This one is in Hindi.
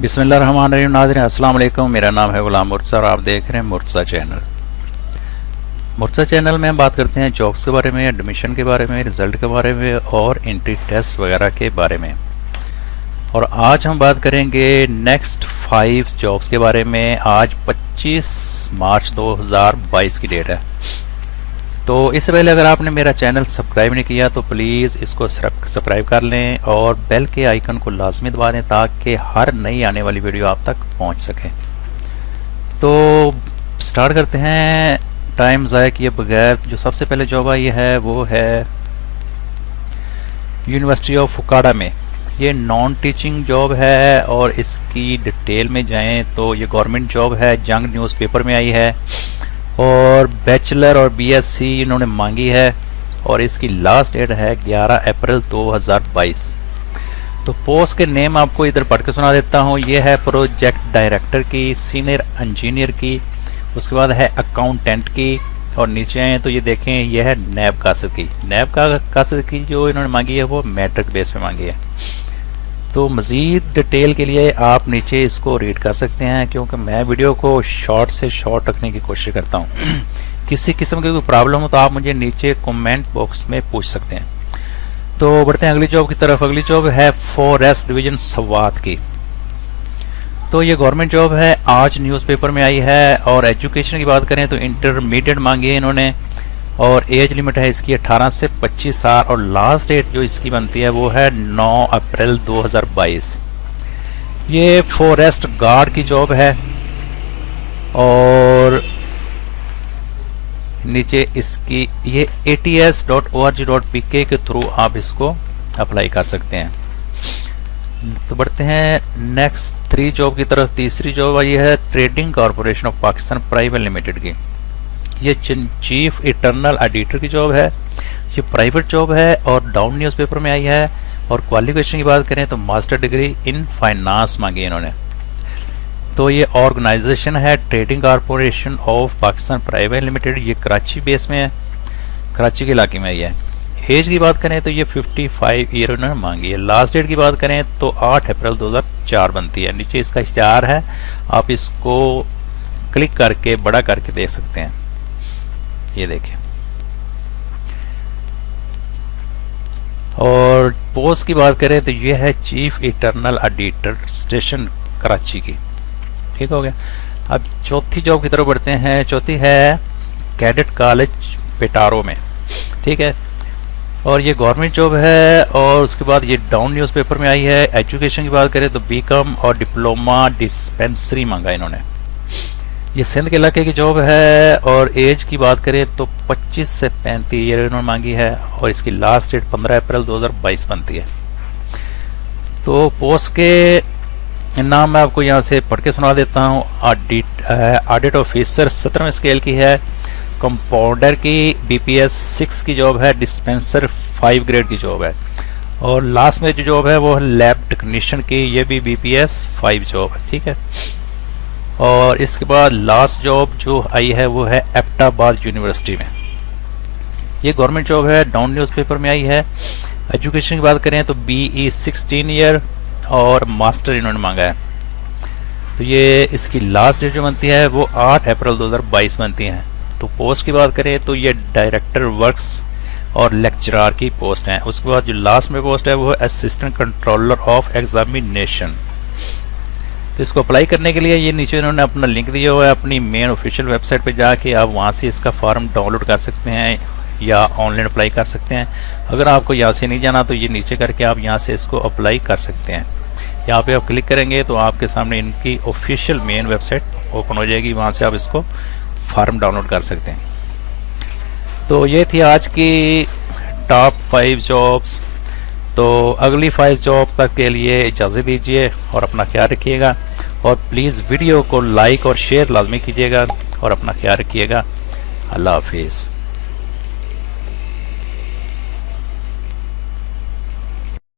बिस्मिल्लाहिर्रहमानिर्रहीम। नाज़रीन अस्सलाम वालेकुम। मेरा नाम है गुलाम मुर्तज़ा और आप देख रहे हैं मुर्तज़ा चैनल। मुर्तज़ा चैनल में हम बात करते हैं जॉब्स के बारे में, एडमिशन के बारे में, रिज़ल्ट के बारे में और एंट्री टेस्ट वगैरह के बारे में। और आज हम बात करेंगे नेक्स्ट 5 जॉब्स के बारे में। आज 25 मार्च 2022 की डेट है। तो इससे पहले अगर आपने मेरा चैनल सब्सक्राइब नहीं किया तो प्लीज़ इसको सब्सक्राइब कर लें और बेल के आइकन को लाजमी दबा दें ताकि हर नई आने वाली वीडियो आप तक पहुंच सके। तो स्टार्ट करते हैं टाइम ज़ाया किए बगैर। जो सबसे पहले जॉब आई है वो है यूनिवर्सिटी ऑफ फुकाड़ा में। ये नॉन टीचिंग जॉब है और इसकी डिटेल में जाएं तो ये गवर्नमेंट जॉब है, जंग न्यूज़पेपर में आई है और बैचलर और बीएससी इन्होंने मांगी है और इसकी लास्ट डेट है 11 अप्रैल 2022। तो पोस्ट के नेम आपको इधर पढ़ के सुना देता हूँ। ये है प्रोजेक्ट डायरेक्टर की, सीनियर इंजीनियर की, उसके बाद है अकाउंटेंट की और नीचे आए तो ये देखें ये है नैब कासिद की। नैब कासिद की जो इन्होंने मांगी है वो मैट्रिक बेस पे मांगी है। तो मज़ीद डिटेल के लिए आप नीचे इसको रीड कर सकते हैं क्योंकि मैं वीडियो को शॉर्ट से शॉर्ट रखने की कोशिश करता हूँ। किसी किस्म की कोई प्रॉब्लम हो तो आप मुझे नीचे कमेंट बॉक्स में पूछ सकते हैं। तो बढ़ते हैं अगली जॉब की तरफ। अगली जॉब है फॉरेस्ट डिवीज़न स्वात की। तो ये गवर्नमेंट जॉब है, आज न्यूज़पेपर में आई है। और एजुकेशन की बात करें तो इंटरमीडिएट मांगी है इन्होंने और एज लिमिट है इसकी 18 से 25 साल और लास्ट डेट जो इसकी बनती है वो है 9 अप्रैल 2022। ये फॉरेस्ट गार्ड की जॉब है और नीचे इसकी ये ats.org.pk के थ्रू आप इसको अप्लाई कर सकते हैं। तो बढ़ते हैं नेक्स्ट 3 जॉब की तरफ। तीसरी जॉब आई है trading corporation of Pakistan private limited की। ये चीफ इंटरनल ऑडिटर की जॉब है। ये प्राइवेट जॉब है और डाउन न्यूज़पेपर में आई है। और क्वालिफिकेशन की बात करें तो मास्टर डिग्री इन फाइनेंस मांगी इन्होंने। तो ये ऑर्गेनाइजेशन है trading corporation of Pakistan private limited. ये कराची बेस में है, कराची के इलाके में आई है। एज की बात करें तो ये 55 ईयर उन्होंने मांगी है। लास्ट डेट की बात करें तो 8 अप्रैल 2004 बनती है। नीचे इसका इश्तिहार है, आप इसको क्लिक करके बड़ा करके देख सकते हैं। ये देखिए। और पोस्ट की बात करें तो ये है chief internal auditor station Karachi की। ठीक हो गया। अब चौथी जॉब की तरफ बढ़ते हैं। चौथी है कैडेट कॉलेज पेटारो में। ठीक है। और ये गवर्नमेंट जॉब है और उसके बाद ये डाउन न्यूज़पेपर में आई है। एजुकेशन की बात करें तो बीकॉम और डिप्लोमा डिस्पेंसरी मांगा इन्होंने। ये सिंध के इलाके की जॉब है और एज की बात करें तो 25 से 35 ईयर इन्होंने मांगी है और इसकी लास्ट डेट 15 अप्रैल 2022 बनती है। तो पोस्ट के नाम मैं आपको यहाँ से पढ़ के सुना देता हूँ। ऑडिट ऑफिसर 17वें स्केल की है। कंपाउंडर की BPS 6 की जॉब है। डिस्पेंसर 5 ग्रेड की जॉब है। और लास्ट में जो जॉब है वो है लैब टेक्नीशियन की, ये भी BPS 5 जॉब है। ठीक है। और इसके बाद लास्ट जॉब जो आई है वो है एबटाबाद यूनिवर्सिटी में। ये गवर्नमेंट जॉब है, डाउन न्यूज़पेपर में आई है। एजुकेशन की बात करें तो BE 16 ईयर और मास्टर इन्होंने मांगा है। तो ये इसकी लास्ट डेट जो बनती है वो 8 अप्रैल 2022 बनती है। तो पोस्ट की बात करें तो ये डायरेक्टर वर्क्स और लेक्चरार की पोस्ट है। उसके बाद जो लास्ट में पोस्ट है वो है असिस्टेंट कंट्रोलर ऑफ एग्जामिनेशन। तो इसको अप्लाई करने के लिए ये नीचे इन्होंने अपना लिंक दिया हुआ है। अपनी मेन ऑफिशियल वेबसाइट पे जाके आप वहाँ से इसका फॉर्म डाउनलोड कर सकते हैं या ऑनलाइन अप्लाई कर सकते हैं। अगर आपको यहाँ से नहीं जाना तो ये नीचे करके आप यहाँ से इसको अप्लाई कर सकते हैं। यहाँ पे आप क्लिक करेंगे तो आपके सामने इनकी ऑफिशियल मेन वेबसाइट ओपन हो जाएगी, वहाँ से आप इसको फॉर्म डाउनलोड कर सकते हैं। तो ये थी आज की टॉप 5 जॉब्स। तो अगली 5 जॉब तक के लिए इजाज़त दीजिए और अपना ख्याल रखिएगा। और प्लीज़ वीडियो को लाइक और शेयर लाजमी कीजिएगा और अपना ख्याल रखिएगा। अल्लाह हाफिज़।